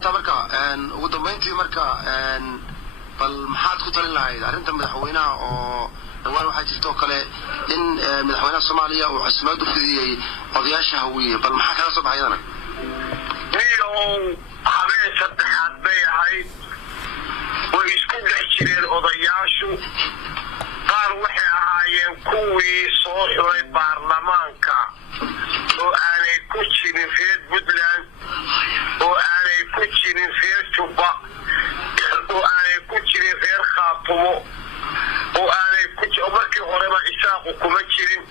tabarka ugu dambeyntii marka bal maxaad ku talin lahayd arrinta madaxweynaha oo dhawaan waxaa jirto kale in madaxweynaha Soomaaliya uu cusmaad u fidiyay odayaasha hawiye bal maxaa kala soo baxayana iyo habeen saddexaad bay ahayd oo isku dhex jireen odayaashu qaar waxay ahaayeen kuwii soo xulay baarlamaanka oo aanay ku jirin reer Puntland oo aanay ku jirin reer Juba oo aanay ku jirin reer Khaatumo oo aanay ku jirin markii horeba isaaqu kuma jirin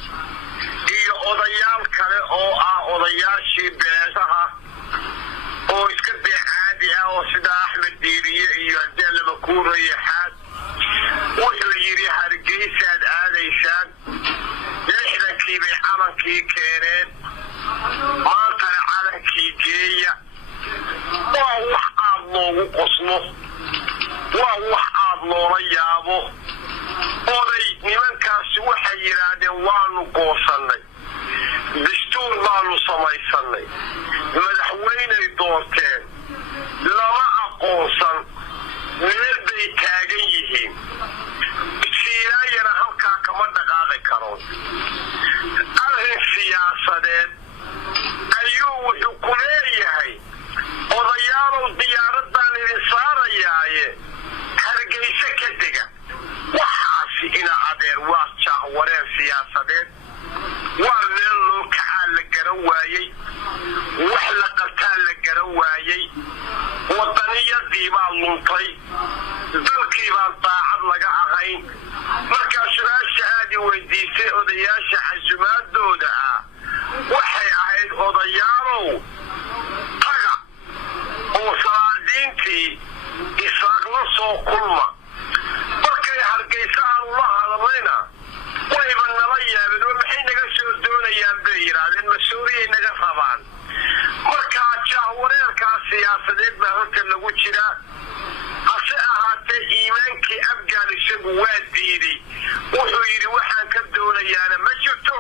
iyo odayaal kale oo ah odayaashii beeshaha oo iska caadi ah oo sida Axmed Diray iyo Diray Makuuro iyo xaad wuxuu yiri Hargaysa aadaysaan lixdankii bay calankii keeneen maanta calankii geeya waa wax aad loogu qoslo waa wax aad loola yaabo oday nimankaasi waxay yiraahdeen waanu goosanay dastuur baanu samaysanay madaxweyney doorteen lama aqoonsan meel bay taagan yihiin siyaayana halkaa kama dhaqaaqi karo arrin siyaasadeed ayuu wuxuu ku leeyahay odayaalow diyaaraddaan idin saarayaaye Hargaysa ka dega waxaasi ina adeer waa jahwareer siyaasadeed waa meel loo kacaa la garan waayey wax la qabtaa la garan waayey wadaniyadii baa luntay dalkii baan daacad laga ahayn markaa su'aasha aad weydiisay odayaasha casumaadooda ah waxay ahayd odayaalow taga oo salaadiintii isaaqla soo kulma markay Hargaysa la hadlayna wayba nala yaabeen waxay naga soo doonayaan bay yiraahdeen mas'uuliyay naga rabaan markaa jahwareerka siyaasadeed baa horta lagu jira hase ahaatee iimaankii Afgaan isagu waa diiday wuxuu yiri waxaan ka doonayaana ma jirto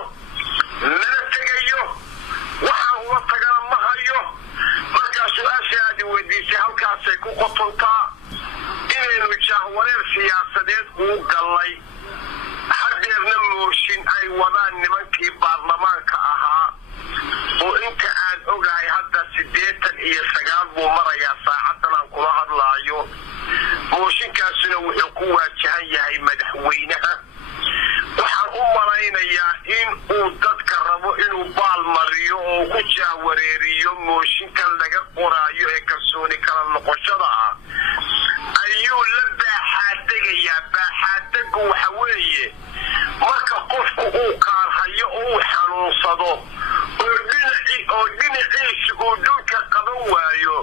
mana tegayo waxaan uga tagana ma hayo markaa su'aasha aad weydiisay halkaasay ku qotontaa inaynu jahwareer siyaasadeed uu galay hadeerna mooshin ay wadaan nimankii baarlamaanka ahaa oo inta aan ogahay hadda 89 buu marayaa saacadan aan kula hadlaayo mooshinkaasuna wuxuu ku waajahan yahay madaxweynaha waxaan u malaynayaa in uu dadka rabo inuu baal mariyo oo ku jahwareeriyo mooshinkan laga qoraayo ee kalsooni kala noqoshada ah ayuu la baaxaadagayaa baaxaadagu waxa weeye marka qofku uu qaarhayo oo uu xanuunsado oo dhinaciisa uu dhulka qaban waayo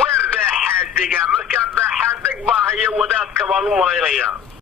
waa baaxaadaga marka baaxaadag baa haya wadaadka baan u malaynayaa